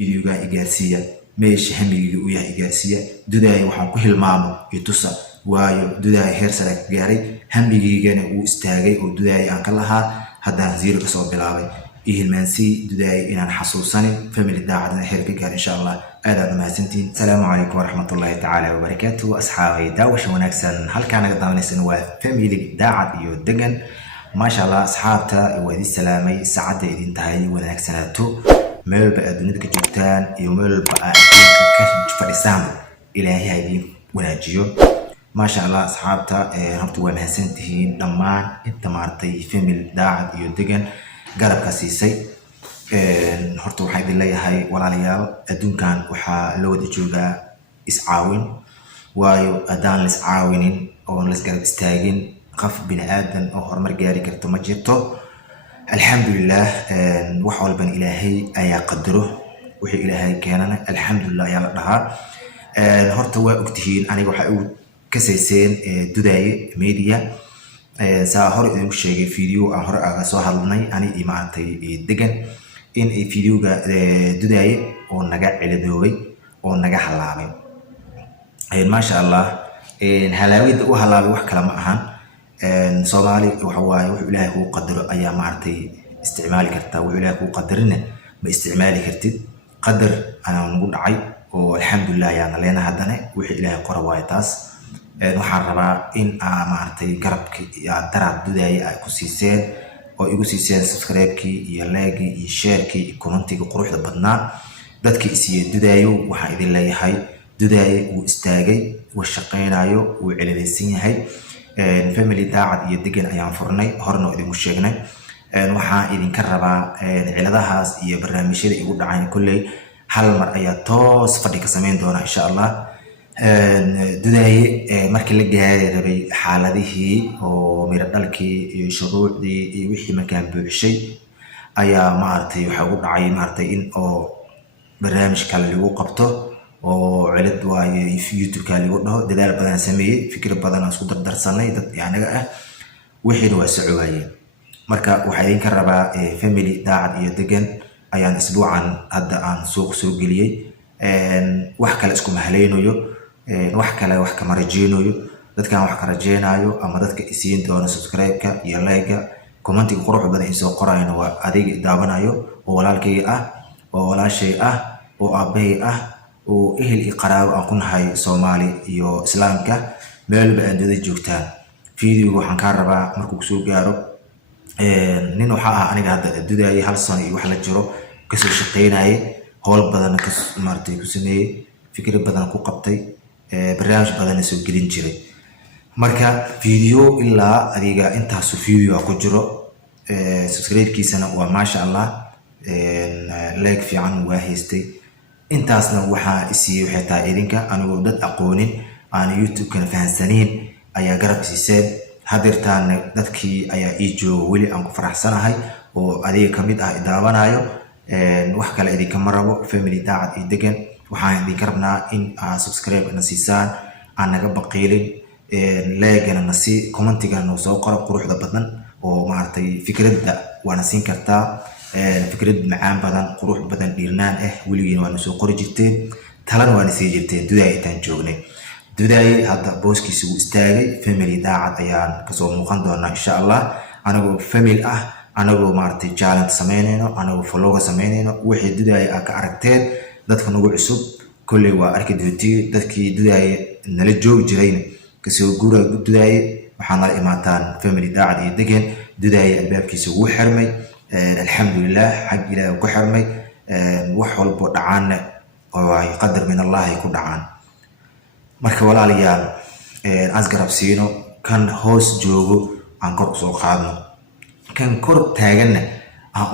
فيديوغا إيجارسية ماشي هميجي ويا إيجارسية دوداي وحن كل مامو يتصل وايو دوداي هيرسلك جاري هميجي جاني واستاجي ودوداي أنكلها هذا زيرو كسر بلاوي إيه المنسي دوداي إن أنا حصوصني فمن الداعي حرك جار إن شاء الله أهلا مع سنتين. السلام عليكم ورحمة الله تعالى وبركاته أصحابي داوش ونكسن هل كان قدامنا سنوات فمن الداعي يودجن ما شاء الله أصحابته وذي السلامي سعادة إذن تهاي ونكسناتو meel ba adduunyada ka joogtaan iyo meel ba adduunka ka fadhiisaan ilaahay haydin wanaajiyo ma sha Allah asxaabta horta waa mahadsantihiin dhammaan inta maartay family daacad iyo degan garabka siisay horta waxaan idin leeyahay walaalayaal adduunkan waxaa la wada joogaa iscaawin waayo adaan la iscaawinin oo la isgarab istaagin qof bini aadan oo horumar gaari karto ma jirto. الحمد لله وحول بن إلهي أيا قدره وحي إلهي كاننا الحمد لله يا لها هرتوا أكتهين أنا وحقول كسيسين دوداي ميديا سأهر إذا شيء فيديو أهر أسوأ لناي أنا إيمانتي دجن إن فيديو دوداي ونجا على دوي ونجا حلابي ما شاء الله إن هلاوي دو هلاوي وحكلام معهن Soomaali waxa waaye wuxuu Ilaahay ku qadaro ayaa maartay isticmaali kartaa wuxuu Ilaahay ku qadarina ma isticmaali kartid qadar ana ugu dhacay oo alxamdulillah yaana leena hadana wuxuu Ilaahay qoro waay taas waxaan rabaa in maartay garabki iyo daraad dudaay ay ku siiseen oo igu siiseen subscribe-ki iyo like iyo share-ki iyo comment-ki quruxda badnaa dadkii isiye dudaayo waxaan idin leeyahay dudaay uu istaagay uu shaqeynayo uu ciladeysan yahay family daacad iyo degan ayaan furnay horno idinku sheegnay waxaan idin ka rabaa ciladahaas iyo barnaamijyada igu dhacay kulay hal mar ayaa toos fadhi ka sameyn doona insha Allah dudaaye markii la gaaray rabay xaaladihii oo mira dhalkii iyo shuruucdii iyo wixii markaan buuxshay ayaa maartay waxa ugu dhacay maartay in oo barnaamij kale lagu qabto oo cilad waaye YouTube-ka lagu dhaho dadaal badan sameeyay fikir badan isku dardarsanay dad yaanaga ah wixii waa socodayeen marka waxa idin ka rabaa family daacad iyo degan ayaan isbuucan hadda aan suuq soo geliyay wax kale isku mahaleynayo wax kale wax ka marajeenayo dadkan wax ka rajeenayo ama dadka isiin doona subscribe-ka iyo like-ga comment-ga qurux badan in soo qorayna waa adiga daabanayo oo walaalkay ah oo walaashay ah oo aabay ah oo ehel iqraabo aan ku nahay Soomaali iyo Islaamka meel ba aad joogtaan video waxaan ka rabaa markuu soo gaaro nin waxa aniga hadda dudaayay hal sano iyo wax la jiro ka soo shaqeynayay howl badan ka martay ku sameeyay fikir badan ku qabtay barnaamij badan soo gelin jiray marka video ilaa adiga intaas video ku jiro subscribe-kiisana waa ma sha Allah like fiican waa haystay intaasna waxa isii waxay tahay idinka anigoo dad aqoonin aan YouTube-kana fahansanin ayaa garab siiseen hadirtaan dadkii ayaa ii joogo weli aan ku faraxsanahay oo adiga kamid ah daawanayo wax kale idinka marabo family daacad iyo degan waxaan idinka rabnaa in subscribe na siisaan aan naga baqiilin like-gana na sii comment-gana noo soo qoro quruxda badan oo maartay fikradda waana siin kartaa fikrad macaan badan qurux badan dhiirnaan weligiin waana soo qori jirteen talan waana sii jirteen dudaay intaan joognay dudaay hadda booskiisa uu istaagay family daacad ayaan ka soo muuqan doonaa insha Allah anagoo family ah anagoo maartay challenge sameynayno anagoo follow sameynayno wixii dudaay ka aragteen dadka nagu cusub kulli waa arki doontii dadkii dudaay nala joog jirayna ka soo guuray dudaay waxaan la imaataan family daacad iyo degan dudaay albaabkiisa uu xirmay الحمد لله حق إلى وكحرمي وحول بدعان ويقدر من الله يكون دعان مركب ولا ليال أصغر بسينو كان هوس جوجو عن كرب سوقانو كان كرب تاجنا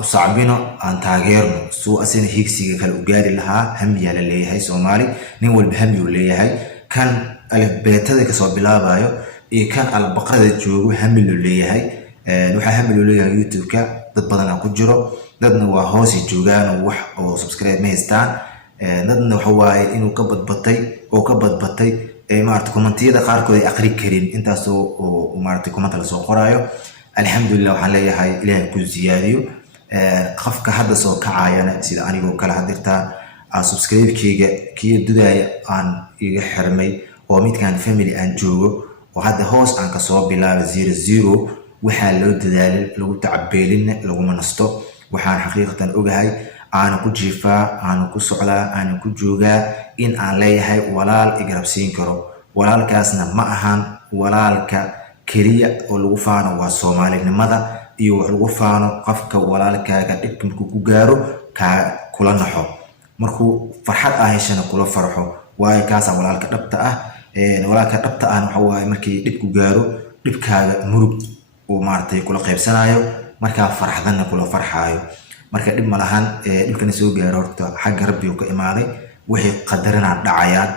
صعبينه عن تاجرنا سوء أسين هيكسي كالوجاري لها هم يلا اللي هي سومالي نقول بهم يولي هاي كان البيت هذا كسب بلا بايو كان البقرة جوجو هم اللي هاي waxaa hamil u leeyahay YouTube-ka dad badan aan ku jiro dadna waa hoos joogaan oo wax oo subscribe ma haystaan dadna waxa waaye inuu ka badbatay maartay comment-yada qaarkood ay aqri karin intaas oo maartay comment la soo qoraayo alxamdulillah waxaan leeyahay Ilaahay ku ziyaadiyo qafka hadda soo kacayana sida anigoo kala hadirtaan subscribe-keyga kii dudaaya aan iga xirmay oo midkaan family aan joogo oo hadda hoos aan kasoo bilaabay 00 waxaa loo dadaalay lagu tacabeelin laguma nasto waxaan xaqiiqatan ogahay aana ku jiifaa aana ku socdaa aana ku joogaa in aan leeyahay walaal igarabsiin karo walaalkaasna ma ahan walaalka keliya oo lagu faano waa Soomaalinimada iyo wax lagu faano qofka walaalkaaga dhibka markuu ku gaaro ka kula naxo markuu farxad ah heshana kula farxo waayo kaasa walaalka dhabta ah walaalka dhabta ah waxa waaye markii dhib ku gaaro dhibkaaga murug oo maartay kula qaybsanayo marka farxadana kula farxaayo marka dhib ma lahan dhibkana soo gaaro horta xagga Rabbi uu ka imaaday wixii qadarina dhacayaan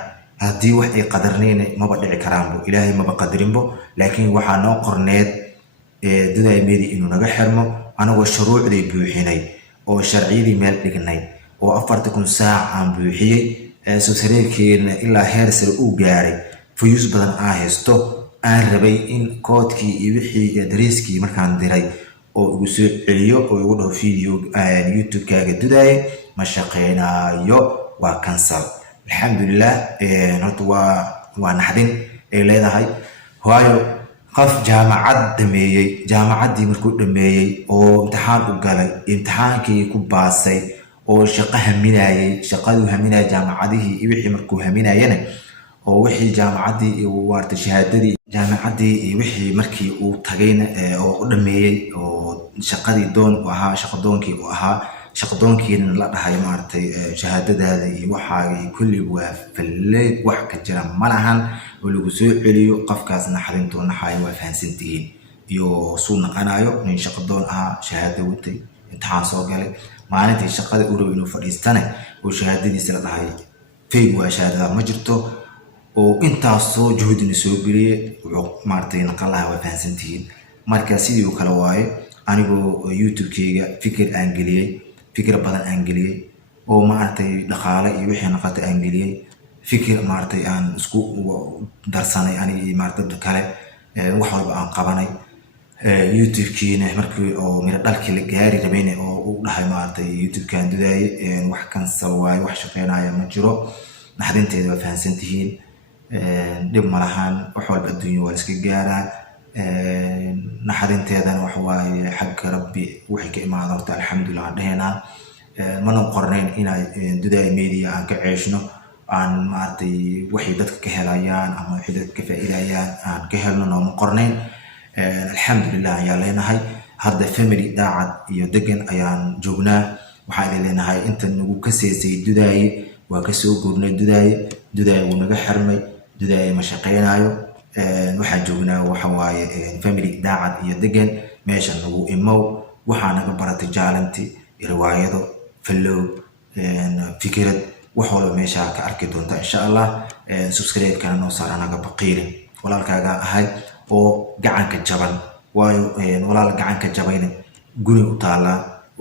haddii wax ay qadarneen maba dhici karaanbo ilaahay maba qadarinbo laakiin waxaa noo qorneed dudaay meedi inuu naga xirmo anagoo shuruucday buuxinay oo sharciyadii meel dhignay oo 40 saac aan buuxiyay subscribe-keena ilaa heer sare uu gaaray views badan aan haysto aan rabay in koodkii iyo wixii adresskii markaan diray oo ugu soo celiyo oo ugu dhaho video YouTube-kaaga dudaay ma shaqeynayo waa cancel alxamdulillah horta waa naxdin ay leedahay waayo qof jaamacad dhameeyay jaamacaddii markuu dhameeyay oo imtixaan u galay imtixaankii ku baasay oo shaqo haminayay shaqaduu haminayay jaamacadihii iyo wixii markuu haminayana oo wixii jaamacaddii iyo waarta shahaadadii jaamacaddii iyo wixii markii uu tagayna oo u dhameeyay oo shaqadii doon u ahaa shaqadoonkii u ahaa shaqadoonkiina la dhahay maartay shahaadadaada iyo waxaaga kulli waa fallay wax ka jira malahan oo lagu soo celiyo qofkaas naxdinto naxay waa fahansantihiin iyo suu naqanayo in shaqadoon ahaa shahaado watay imtixaan soo galay maalintii shaqada uu rabo inuu fadhiistana oo shahaadadiisa la dhahay fake waa shahaadada ma jirto oo intaas soo juhudina soo geliyay wuxuu maartay naqalaha waa fahansantihiin marka sidii uu kala waayo anigoo YouTube-keyga fikir aan geliyay fikir badan aan geliyay oo maartay dhaqaale iyo wixii naqata aan geliyay fikir maartay aan isku darsanay aniga maartay dad kale wax walba aan qabanay YouTube-kiina markii oo mira dhalkii la gaari rabayna oo uu dhahay maartay YouTube-kan dudaay wax cancel waayo wax shaqeynaya ma jiro naxdinteeda waa fahansantihiin dhib ma lahan wax walba adduunyo waa iska gaaraa naxdinteedana wax waaye xagga Rabbi wixii ka imaado horta alxamdulillah dhehena mana qornayn inay dudaay media aan ka ceeshno aan maartay wixii dadka ka helayaan ama wixii dadka ka faa'iidayaan aan ka helno nooma qornayn alxamdulillah ayaa leenahay hadda family daacad iyo degan ayaan joognaa waxaan leenahay inta nagu ka seesay dudaay waa ka soo gurnay dudaay wuu naga xirmay dudaay ma shaqeynayo waxaan joognaa waxa waaye family daacad iyo degan meesha nagu imow waxaa naga baratay jaalanti riwaayado fallow fikrad wax walba meesha ka arki doonta insha Allah subscribe-kana noo saar anaga baqiilin walaalkaaga ahay oo gacanka jaban waayo walaal gacanka jabayna guri u taala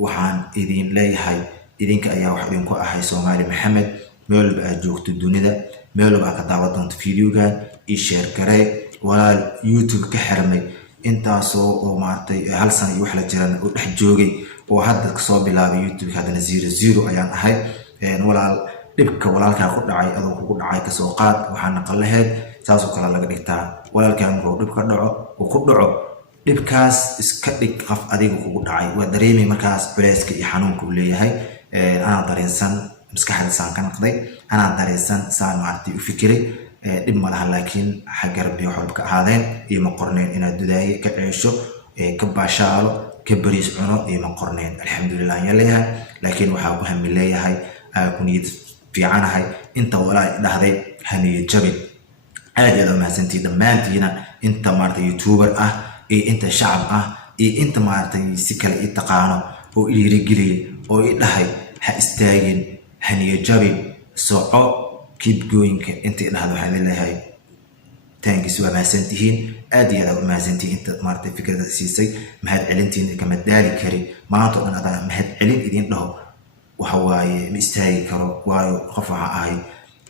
waxaan idin leeyahay idinka ayaa wax idinku ahay Soomaali Maxamed meel walba aad joogto dunida meel walba ka daawan doonto videogan share garay walaal YouTube ka xirmay intaasoo oo maartay hal sano iyo wax la jiraan oo dhex joogay oo hadda ka soo bilaabay YouTube hadana 00 ayaan ahay walaal dhibka walaalka ku dhacay adoo ku dhacay ka soo qaad waxaan naqal lahayd saas oo kale laga dhigtaa walaalkan wuxuu dhib ka dhaco oo ku dhaco dhibkaas iska dhig qaf adiga kugu dhacay waa dareemay markaas culayska iyo xanuunka uu leeyahay ana dareensan maskaxda saan ka naqday ana dareensan saan maartay u fikiray dhib ma laha laakiin xagga Rabbi wax walba ka ahaadeen iyo ma qorneen inaad dudaay ka ceesho ka baashaalo ka bariis cuno iyo ma qorneen alxamdulillah yaa leeyahay laakiin waxaa ku hami leeyahay ku niyad fiicanahay inta walaal dhahday haniyo jabin aad iyo aad mahadsantii dhammaantiina inta maartay YouTuber ah iyo inta shacab ah iyo inta maartay si kale i taqaano oo dhiirigeliyay oo i dhahay ha istaagin haniyo jabin soco keep going inta dhahdo waxaan leeyahay thank you waa mahadsantihiin aad iyo aad mahadsantii inta maartay fikrada siisay mahad celintiin kama daali kari maanta oo dhan mahad celin idin dhaho waxa waaye ma istaagi karo waayo qof waxa ahay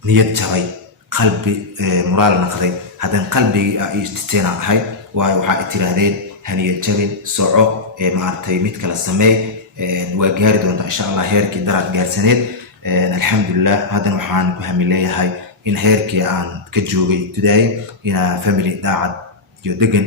niyad jabay qalbi moraal naqday hadan qalbigi ay istisna ahay waayo waxa tiraadeen haniyad jabin soco maartay mid kala sameey waa gaari doonta insha Allah heerkii daraad gaarsaneed alxamdulilah haddana waxaan ku hami leeyahay in heerkii aan ka joogay dudaay inaa family daacad iyo degan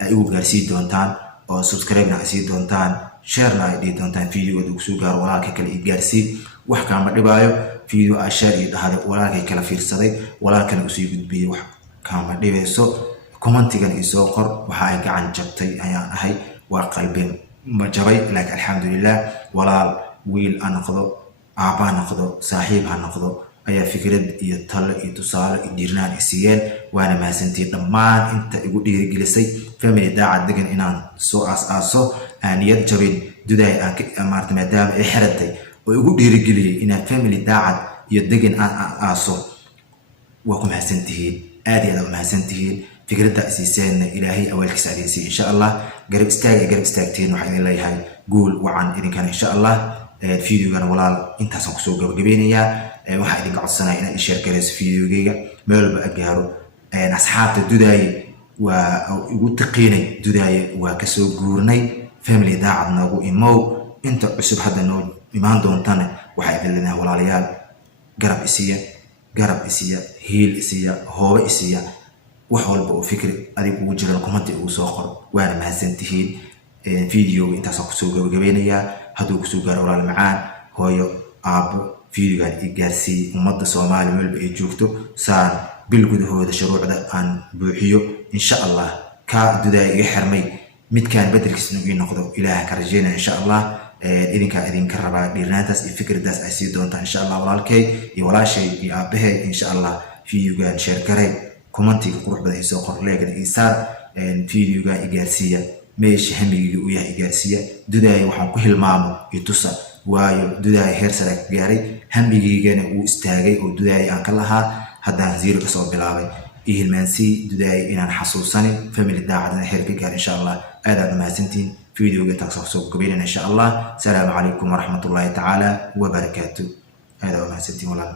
ay igu gaarsii doontaan oo subscribe-na ay sii doontaan share-na ay dhihi doontaan videoda ugu soo gaaro walaalka kale i gaarsii wax kaama dhibaayo video aa share iyo dhahday walaalkay kala fiirsaday walaalkana usii gudbiyey wax kaama dhibayso commentigan isoo qor waxa ay gacan jabtay ayaan ahay waa qalbi ma jabay laakiin alxamdulilah walaal wiil ha noqdo aabba ha noqdo saaxiib ha noqdo ayaa fikrad iyo talo iyo tusaale iyo dhiirnaan i siiyeen waana mahadsantiin dhammaan inta igu dhiirigelisay family daacad degan inaan soo aas-aaso aan niyad jabin dudaay aan maarata maadaama ay xiratay oo igu dhiirigeliyey inaan family daacad iyo degan aan aaso waa ku mahadsantihiin aad iyo aad u mahadsantihiin fikradda isiiseenna ilaahay awaalkiisa adeegsiy insha allah garab istaagtiin waxaa idin leeyahay guul wacan idinkana insha allah videogana walaal intaasaan kusoo gabagabeynayaa waxaa idinka codsanaya inaad ishare garayso videogeyga meel walba gaaro asxaabta dudaaye waa igu taqiinay dudaaye waa kasoo guurnay family daacad noogu imow inta cusub hadda noo imaan doontana waxaa idin leedahay walaalayaal garab isiya hiil isiya hoobe isiya wax walba oo fikri adig ugu jiran commenti ugu soo qor waana mahadsantihiin videoga intaasaan kusoo gabagabeynayaa hadduu kusoo gaaro walaal macaan hooyo aabbo videogan i gaarsii ummadda soomaali meelba ay joogto saan bil gudahooda shuruucda aan buuxiyo insha allah kaa dudaaya iga xirmay midkaan bedelkiisna ii noqdo ilaaha ka rajeynaya insha allah idinkaa idinka rabaa dhiirnaantaas iyo fikraddaas ay sii doontaan insha allah walaalkay iyo walaashay iyo aabbahay insha allah videogan share garay commentiga qurux badan isoo qor leegana ii saar videogan i gaarsiiya meesha hamigeyga u yahay i gaarsiiya dudaaya waxaan ku hilmaamo iyo tusa waayo dudaaya heer sare gaaray hamigeygana uu istaagay oo dudaaya aan ka lahaa haddaan zero kasoo bilaabay iyo hilmaansii dudaaya inaan xasuusanin family daacadna heer ka gaar insha allah aadaad u mahadsantihiin videoga intaas soo gabaynana insha allah salaamu calaykum waraxmatullaahi tacaala wabarakaatu aadaad u mahadsantihiin walaal